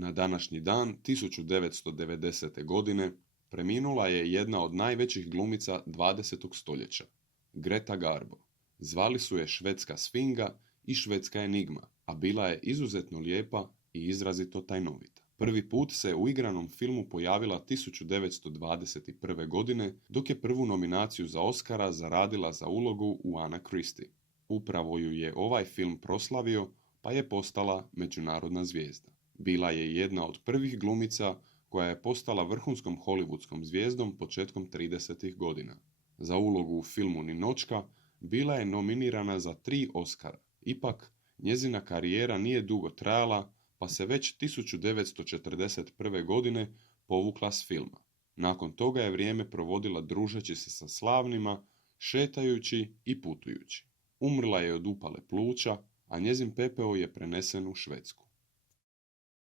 Na današnji dan 1990. godine preminula je jedna od najvećih glumica 20. stoljeća, Greta Garbo. Zvali su je švedska sfinga i švedska enigma, a bila je izuzetno lijepa i izrazito tajnovita. Prvi put se u igranom filmu pojavila 1921. godine, dok je prvu nominaciju za Oscara zaradila za ulogu u Anna Christie. Upravo ju je ovaj film proslavio, pa je postala međunarodna zvijezda. Bila je jedna od prvih glumica koja je postala vrhunskom hollywoodskom zvijezdom početkom 30. godina. Za ulogu u filmu Ninočka bila je nominirana za 3 Oscara. Ipak, njezina karijera nije dugo trajala, pa se već 1941. godine povukla s filma. Nakon toga je vrijeme provodila družeći se sa slavnima, šetajući i putujući. Umrla je od upale pluća, a njezin pepeo je prenesen u Švedsku.